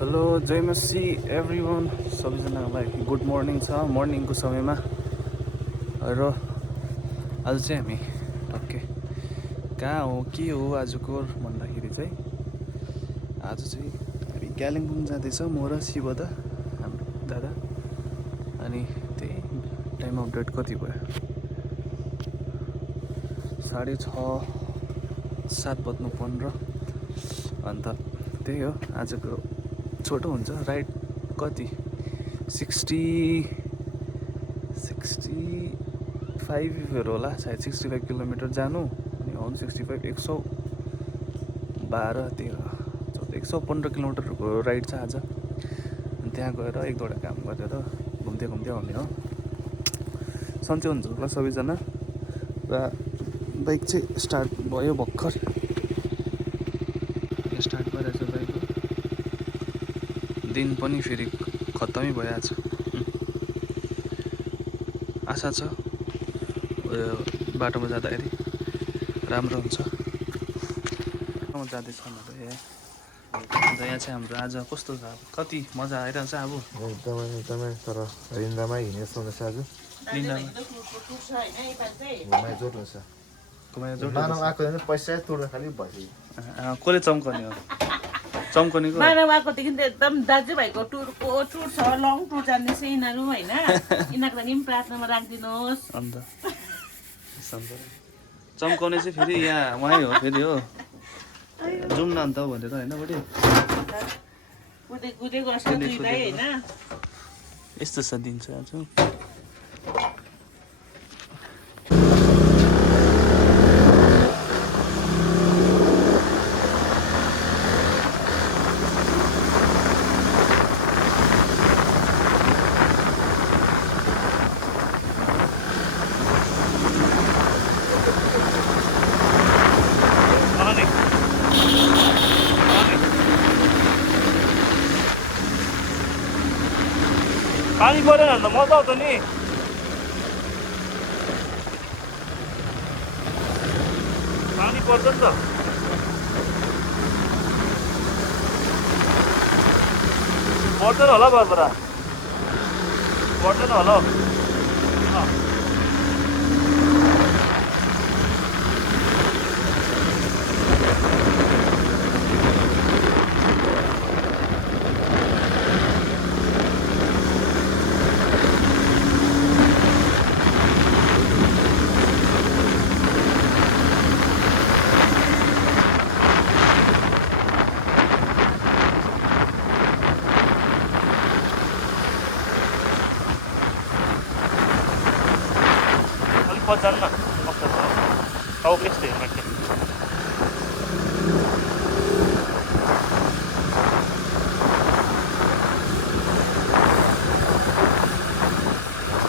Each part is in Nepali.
हेलो जय मसी एभ्रिवान सबैजनालाई गुड मर्निङ छ मर्निङको समयमा र आज चाहिँ हामी टक्कै कहाँ हो के हो आजको भन्दाखेरि चाहिँ आज चाहिँ हामी कालिम्पोङ जाँदैछ म र शिवदा हाम्रो दादा अनि त्यही टाइम अपडेट कति भयो 6:30 7 बज्नु 15 अन्त त्यही हो आजको छोटो हुन्छ राइड कति 65 होला सायद 65 किलोमिटर जानु अनि आउनु 65 112 115 किलोमिटरको राइड छ आज अनि त्यहाँ गएर एक दुईवटा काम गरेर घुम्दै घुम्दै आउने हो सन्चै हुन्छ होला सबैजना र बाइक चाहिँ स्टार्ट भयो भर्खर स्टार्ट गरेर चाहिँ बाइक दिन पनि फेरि खत्तमै भइहाल्छ आशा छ बाटोमा जाँदाखेरि राम्रो हुन्छ जाँदैछ अन्त यहाँ चाहिँ हाम्रो आज कस्तो छ कति मजा आइरहेछ अब एकदमै तर रिन्दामै हिँड्ने सोच्दैछ आज घुमाइ जोड रहेछ मानव आएको पैसा तोड्दा खालि भइसक्यो कसले चम्कने हो चम्कनेको मानवकोदेखि त एकदम दाजुभाइको टुर छ लङ टुर जाने चाहिँ यिनीहरू होइन यिनीहरूको लागि पनि प्रार्थनामा राखिदिनुहोस् अन्त चम्काउने चाहिँ फेरि यहाँ उहाँ हो फेरि हो जाउँ न अन्त भनेर होइन बडी कुदै गर्छ दुई भाइ होइन यस्तो छ दिन चाहिँ आज पानी परेन भने त मजा आउँछ नि पानी पर्छ नि त पर्दैन होला बर्बरा पर्दैन होला जान्न कस्तो छ टाउको यस्तो हेर्न के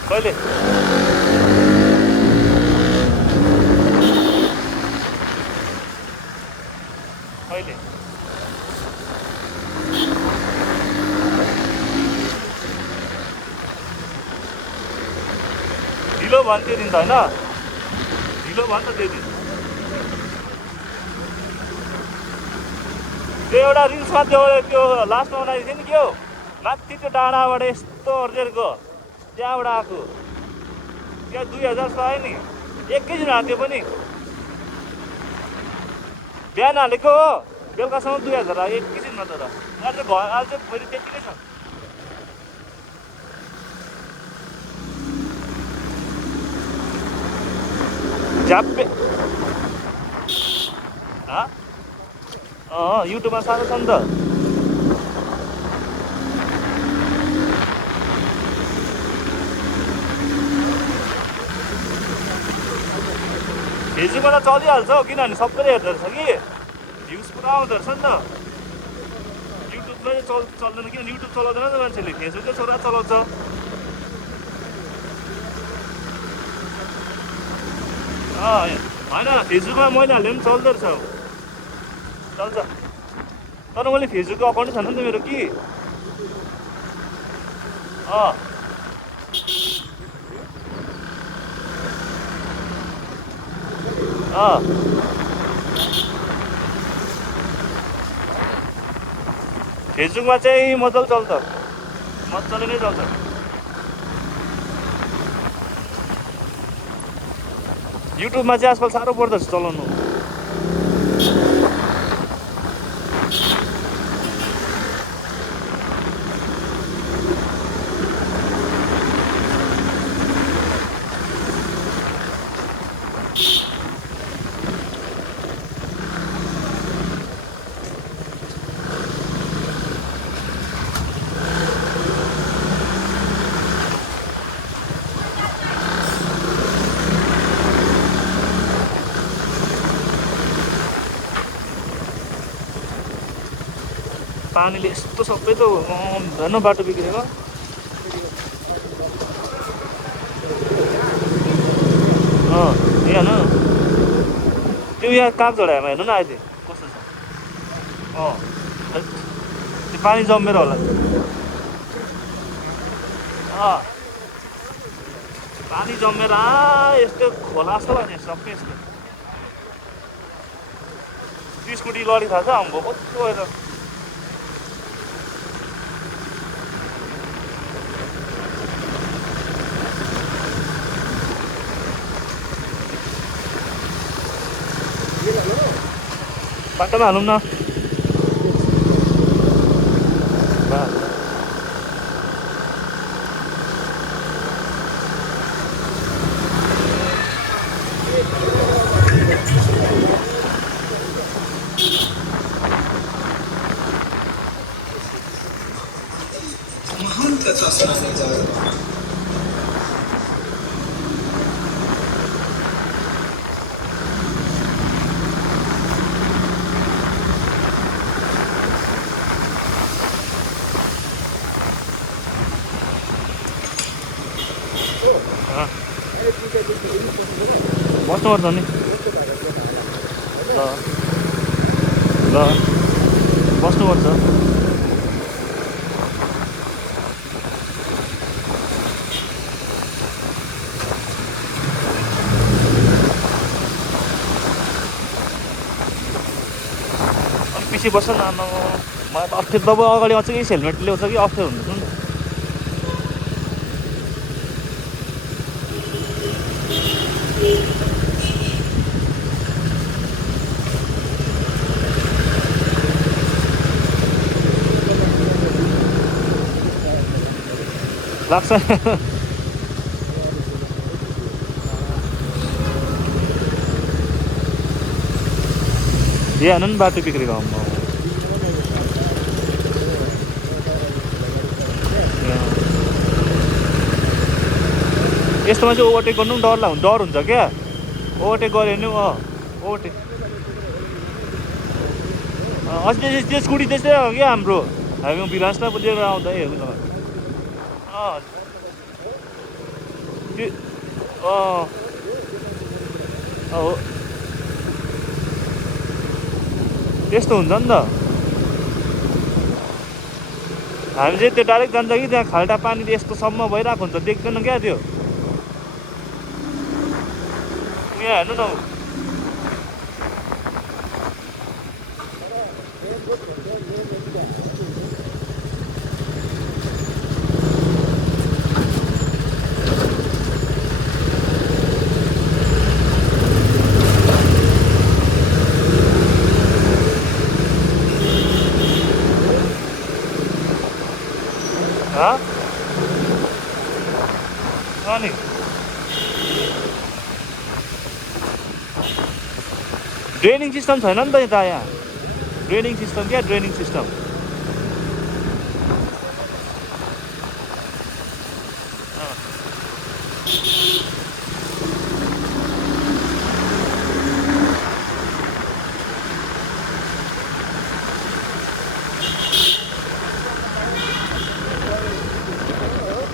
कहिले कहिले ढिलो भन्थ्यो नि त होइन ढिलो भन्छ त्यो दिन त्यो एउटा रिल्समा त्यो लास्टमा बनाएको थियो नि के हो माथि त्यो डाँडाबाट यस्तो अर्जेरको त्यहाँबाट आएको त्यहाँ 2000 आयो नि एकैछिन हाल्थ्यो पनि बिहान हालेको हो बेलुकासम्म 2000 आयो एकैछिनमा तर आज चाहिँ फेरि त्यति नै छ झ्याप्पे युट्युबमा सानो छ नि त फेसबुकमा त चलिहाल्छ हौ किनभने सबैले हेर्दो रहेछ कि भ्युज पुरा आउँदो रहेछ नि त युट्युबमा चाहिँ चल्दैन किनभने युट्युब चलाउँदैन त मान्छेले फेसबुकै छोरा चलाउँछ होइन फेसबुकमा मैले हाल्यो पनि चल्दो रहेछ चल्छ तर मैले फेसबुकको अकाउन्टै छैन नि त मेरो कि फेसबुकमा चाहिँ मजाले चल्छ, मजाले नै चल्छ। युट्युबमा चाहिँ आजकल साह्रो पर्दछ चलाउनु। पानीले यस्तो सबै त धन्न बाटो बिग्रेको। यहाँ हेर्नु त्यो यहाँ कागझोडामा हेर्नु न अहिले कस्तो छ। त्यो पानी जमेर होला। पानी जमेर यस्तो खोला जस्तो लाग्ने सबै यस्तो। त्यो स्कुटी लडी थाहा छ हाम्रो कस्तो भएर। बाटोमा हालौँ न। महान कथा सुनाने जा रहा हूं। बस्नुपर्छ नि। ल बस्नुपर्छ। पछि बस्छ न। मलाई त अप्ठ्यारो दबाई अगाडि आउँछ कि हेलमेट ल्याउँछ कि अप्ठ्यारो हुन्छ नि त। लाग्छ। यहाँ हेर्नु नि बाटो बिग्रेको आम्मा। यस्तोमा चाहिँ ओभरटेक गर्नु पनि डर हुन्छ क्या। ओभरटेक गऱ्यो भने ओभरटेक अस्ति त्यो स्कुटी त्यस्तै हो क्या हाम्रो। हामी भिलासलाई लिएर आउँदा हेर्नु न। हो त्यस्तो हुन्छ नि त। हामी चाहिँ त्यो डाइरेक्ट जान्छ कि त्यहाँ खाल्टा पानी यस्तोसम्म भइरहेको हुन्छ देख्दैन क्या त्यो। यहाँ हेर्नु न। अनि ड्रेनिङ सिस्टम छैन नि त यता। यहाँ ड्रेनिङ सिस्टम क्या ड्रेनिङ सिस्टम।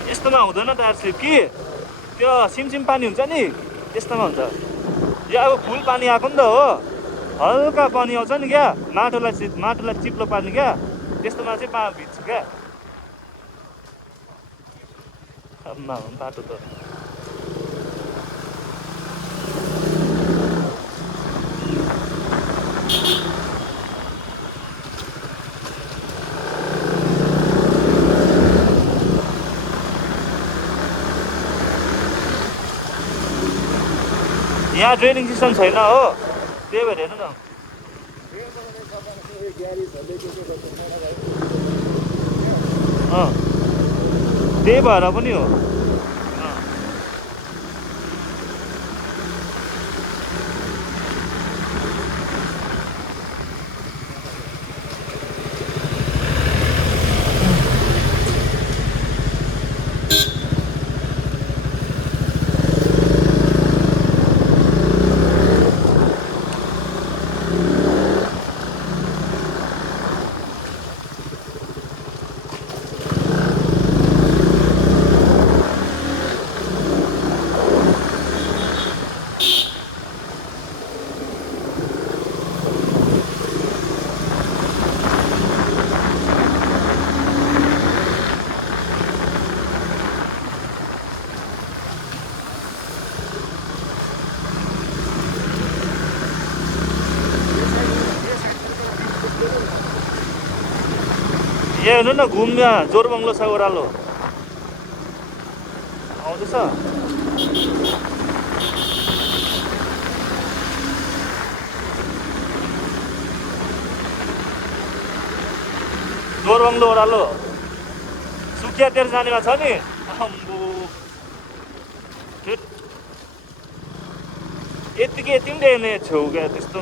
यस्तोमा हुँदैन टायर स्लिप कि त्यो सिमसिम पानी हुन्छ नि त्यस्तोमा हुन्छ। यो अब फुल पानी आएको नि त हो। हल्का पानी आउँछ नि क्या माटोलाई चिप्लो पार्ने क्या। त्यस्तोमा चाहिँ भिज्छ क्या। बाटो त यहाँ ड्रेनिङ सिस्टम छैन हो, त्यही भएर हेर्नु न। त्यही भएर पनि हो। यहाँ हेर्नु न, घुममा जोरबङ्गलो छ ओह्रालो आउँदैछ। जोरबङ्गलो ओह्रालो सुकियातिर जानेमा छ नि। अम्बो यति पनि हेर्ने छेउ क्या त्यस्तो।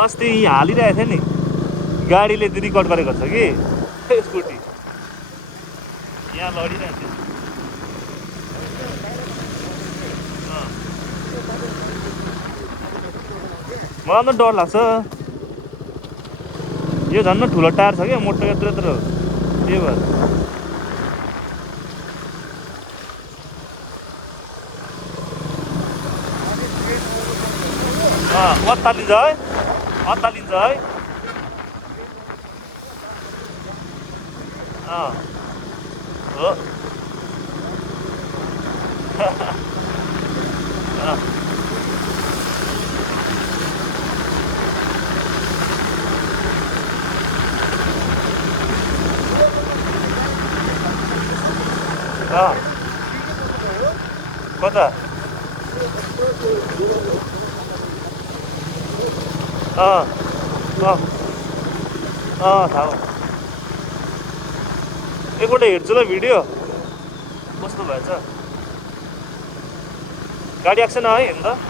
अस्ति हालिरहेको थियो नि, गाडीले रिकर्ड गरेको छ कि स्कुटी यहाँ लडिरहेको थियो। मलाई त डर लाग्छ, यो झन् ठुलो टायर छ क्या, मोटो यत्रो यत्रो, त्यही भएर। अत्तालिन्छ है, अत्तालिन्छ है। हो कता थाहा हो। एकपल्ट हेर्छु ल भिडियो कस्तो भएछ। गाडी आएको छैन है हेर्नु त।